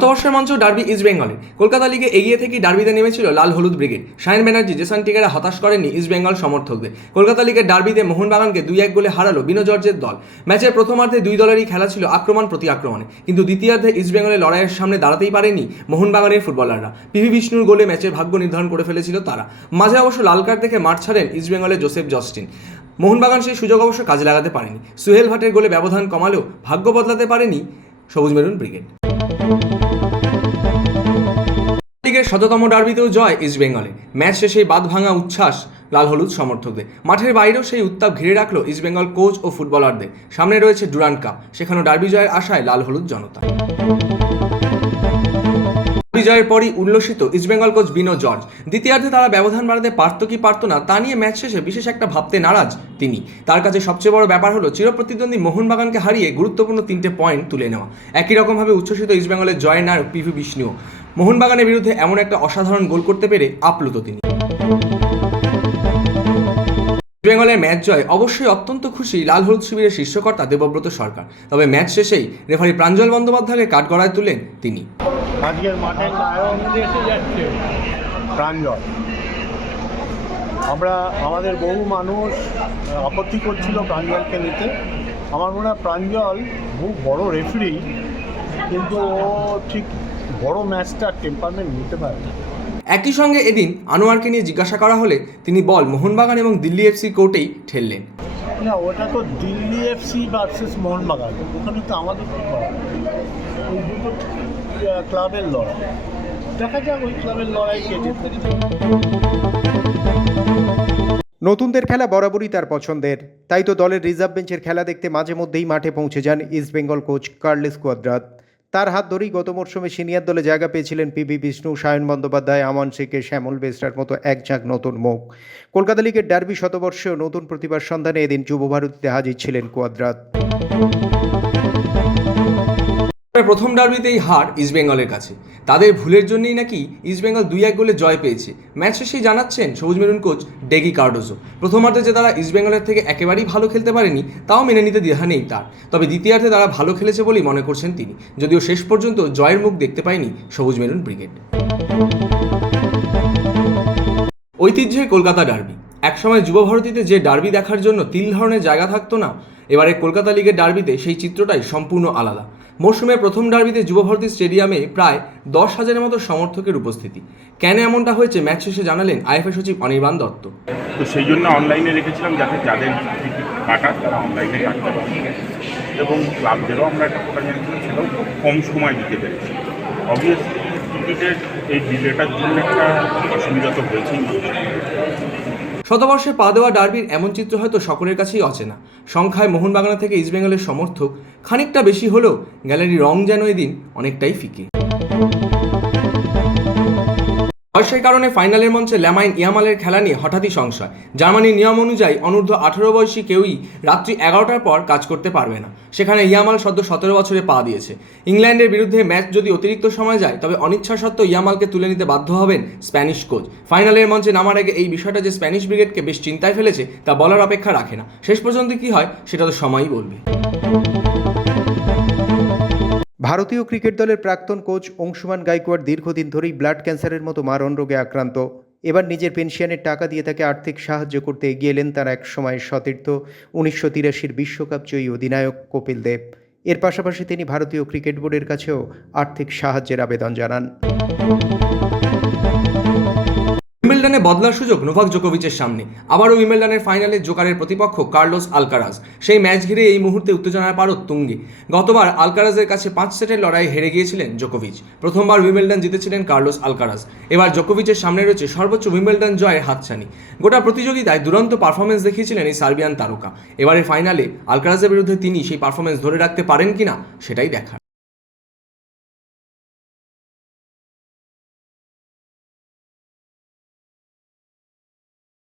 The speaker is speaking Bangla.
শতবর্ষের মঞ্চ ডার্বি ইস্ট বেঙ্গলে। কলকাতা লিগে এগিয়ে থেকেই ডার্বিতে নেমেছিল লাল হলুদ ব্রিগেড। সায়ন ব্যানার্জি, জেসান টিকেরা হতাশ করেননি ইস্ট বেঙ্গল সমর্থকদের। কলকাতা লিগের ডার্বিতে মোহনবাগানকে দুই এক গোলে হারালো বিনো জর্জের দল। ম্যাচের প্রথমার্ধে দুই দলেরই খেলা ছিল আক্রমণ প্রতি আক্রমণে। কিন্তু দ্বিতীয়ার্ধে ইস্ট বেঙ্গলের লড়াইয়ের সামনে দাঁড়াতেই পারেনি মোহনবাগানের ফুটবলাররা। পিভি বিষ্ণুর গোলে ম্যাচের ভাগ্য নির্ধারণ করে ফেলেছিল তারা। মাঝে অবশ্য লাল কার্ড দেখে মাঠ ছাড়েন ইস্ট বেঙ্গলের জোসেফ জস্টিন। মোহনবাগান সেই সুযোগ অবশ্য কাজে লাগাতে পারেনি। সুহেল ভাটের গোলে ব্যবধান কমালেও ভাগ্য বদলাতে পারেনি সবুজ মেরুন ব্রিগেড। শততম ডার্বিতেও জয় ইস্ট বেঙ্গলে। ম্যাচ শেষে বাদ ভাঙা উচ্ছ্বাস লাল হলুদ সমর্থকদের। মাঠের বাইরেও সেই উত্তাপ ঘিরে রাখল ইস্ট বেঙ্গল কোচ ও ফুটবলারদের। সামনে রয়েছে ডুরান্ড কাপ। সেখানেও ডার্বি জয়ের আশায় লাল হলুদ জনতা। বিজয়ের পরই উল্লসিত ইস্টবেঙ্গল কোচ বিনো জর্জ দ্বিতীয়ার্ধে তারা ব্যবধান বাড়াতে পারত কি পারত না, তা নিয়ে ম্যাচ শেষে বিশেষ একটা ভাবতে নারাজ তিনি। তার কাছে সবচেয়ে বড় ব্যাপার হলো, চিরপ্রতিদ্বন্দ্বী মোহনবাগানকে হারিয়ে গুরুত্বপূর্ণ তিনটে পয়েন্ট তুলে নেওয়া। একই রকমভাবে উচ্ছ্বসিত ইস্টবেঙ্গলের জয়ের নায়ক পিভি বিষ্ণুও মোহনবাগানের বিরুদ্ধে এমন একটা অসাধারণ গোল করতে পেরে আপ্লুত তিনি। বেঙ্গলের ম্যাচ জয়। অবশ্যই অত্যন্ত খুশি লাল হলুদ শিবিরের শীর্ষকর্তা দেবব্রত সরকার। তবে ম্যাচ শেষেই রেফারি প্রাঞ্জল বন্দ্যোপাধ্যায়কে কাঠগড়ায় তুলেন তিনি। আজকের মাঠের নায়ক প্রাঞ্জল। আমরা, আমাদের বহু মানুষ আপত্তি করছিল প্রাঞ্জলকে নিতে। আমার মনে হয় প্রাঞ্জল বহু বড় রেফারি কিন্তু ও ঠিক বড় ম্যাচটা টেম্পারমেন্ট নিতে পারে না একই সঙ্গে এদিন আনোয়ারকে নিয়ে জিজ্ঞাসা করা হলে তিনি বল মোহনবাগান এবং দিল্লি এফসি কোর্টেই ঠেললেন। না ওটা তো দিল্লি এফসি ভার্সেস মোহনবাগান। ওখানে তো আমাদের ওই দুটো ক্লাবের লড়াই। দেখা যাক ওই ক্লাবের লড়াই কে নতুনদের খেলা বরাবরই তার পছন্দের। তাই তো দলের রিজার্ভ বেঞ্চের খেলা দেখতে মাঝে মধ্যেই মাঠে পৌঁছে যান East Bengal coach Carles Cuadrat. তার হাত ধরেই গত মরশুমে সিনিয়র দলে জায়গা পেয়েছিলেন পিবি বিষ্ণু, সায়ন বন্দ্যোপাধ্যায়, আমন শেখে শ্যামল বেসরার মতো এক ঝাঁক নতুন মুখ। কলকাতা লিগের ডার্বি শতবর্ষেও নতুন প্রতিভার সন্ধানে এদিন যুব ভারতীতে হাজির ছিলেন কোয়াদ্রাত। প্রথম ডার্বিতেই হার ইস্টবেঙ্গলের কাছে। তাদের ভুলের জন্যই নাকি ইস্টবেঙ্গল দুই এক গোলে জয় পেয়েছে। ম্যাচ শেষেই জানাচ্ছেন সবুজ মেরুন কোচ ডেগি কার্ডোজো। প্রথমার্ধে যে তারা ইস্টবেঙ্গলের থেকে একেবারেই ভালো খেলতে পারেনি, তাও মেনে নিতে দ্বিধা নেই তার। তবে দ্বিতীয়ার্ধে তারা ভালো খেলেছে বলেই মনে করছেন তিনি। যদিও শেষ পর্যন্ত জয়ের মুখ দেখতে পায়নি সবুজ মেরুন ব্রিগেড ঐতিহ্যে কলকাতা ডার্বি। একসময় যুব ভারতীতে যে ডার্বি দেখার জন্য তিল ধরনের জায়গা থাকতো না এবারে কলকাতা লিগের ডার্বিতে সেই চিত্রটাই সম্পূর্ণ আলাদা। মরশুমের প্রথম ডার্বিতে যুব ভারতী স্টেডিয়ামে প্রায় দশ হাজারের মতো সমর্থকের উপস্থিতি। কেন এমনটা হয়েছে? ম্যাচ শেষে জানালেন আইএফএ সচিব অনির্বাণ দত্ত। তো সেই জন্য অনলাইনে রেখেছিলাম যাতে যাদের কাটার তারা অনলাইনে কাটতে পারে। এবং ক্লাবদেরও আমরা একটা কোটা জানিয়েছিলাম, সেটাও কম সময় দিতে পেরেছি। অবভিয়াসলি টিকিটের এই ডিলেটার জন্য একটা অসুবিধা তো হয়েছেই শতবর্ষে পা দেওয়া ডার্বির এমন চিত্র হয়তো সকলের কাছেই অচেনা। সংখ্যায় মোহনবাগানা থেকে ইস্টবেঙ্গলের সমর্থক, খানিকটা বেশি হলেও গ্যালারির রং যেন এদিন অনেকটাই ফিকে। বয়সের কারণে ফাইনালের মঞ্চে ল্যামাইন ইয়ামালের খেলা নিয়ে হঠাৎই সংশয়। জার্মানির নিয়ম অনুযায়ী অনূর্ধ্ব আঠারো বয়সী কেউই রাত্রি এগারোটার পর কাজ করতে পারবে না। সেখানে ইয়ামাল সদ্য সতেরো বছরে পা দিয়েছে। ইংল্যান্ডের বিরুদ্ধে ম্যাচ যদি অতিরিক্ত সময় যায়, তবে অনিচ্ছা সত্ত্বেও ইয়ামালকে তুলে নিতে বাধ্য হবেন স্প্যানিশ কোচ। ফাইনালের মঞ্চে নামার আগে এই বিষয়টা যে স্প্যানিশ ব্রিগেডকে বেশ চিন্তায় ফেলেছে, তা বলার অপেক্ষা রাখে না। শেষ পর্যন্ত কি হয়, সেটা তো সময়ই বলবে। ভারতীয় ক্রিকেট দলের প্রাক্তন কোচ অংশুমান গাইকোয়াড় দীর্ঘদিন ধরেই ব্লাড ক্যান্সারের মতো মারণ রোগে আক্রান্ত। এবার নিজের পেনশনের টাকা দিয়ে তাকে আর্থিক সাহায্য করতে এগিয়ে এলেন তার এক সময় সতীর্থ উনিশশো তিরাশির বিশ্বকাপ জয়ী অধিনায়ক কপিল দেব। এর পাশাপাশি তিনি ভারতীয় ক্রিকেট বোর্ডের কাছেও আর্থিক সাহায্যের আবেদন জানান। উইমেলডনে বদলার সুযোগ নোভাক জোকোভিচের সামনে। আবারও উইমেলডনের ফাইনালে জোকারের প্রতিপক্ষ কার্লোস আলকারাজ। সেই ম্যাচ ঘিরে এই মুহূর্তে উত্তেজনার পারত তুঙ্গে। গতবার আলকারাজের কাছে পাঁচ সেটের লড়াই হেরে গিয়েছিলেন জোকোভিচ। প্রথমবার উইমেলডন জিতেছিলেন কার্লোস আলকারাজ। এবার জোকোভিচের সামনে রয়েছে সর্বোচ্চ উইমেলডন জয়ের হাতছানি। গোটা প্রতিযোগিতায় দুরন্ত পারফরমেন্স দেখিয়েছিলেন এই সার্বিয়ান তারকা। এবারে ফাইনালে আলকারাজের বিরুদ্ধে তিনি সেই পারফরমেন্স ধরে রাখতে পারেন কিনা, সেটাই দেখার।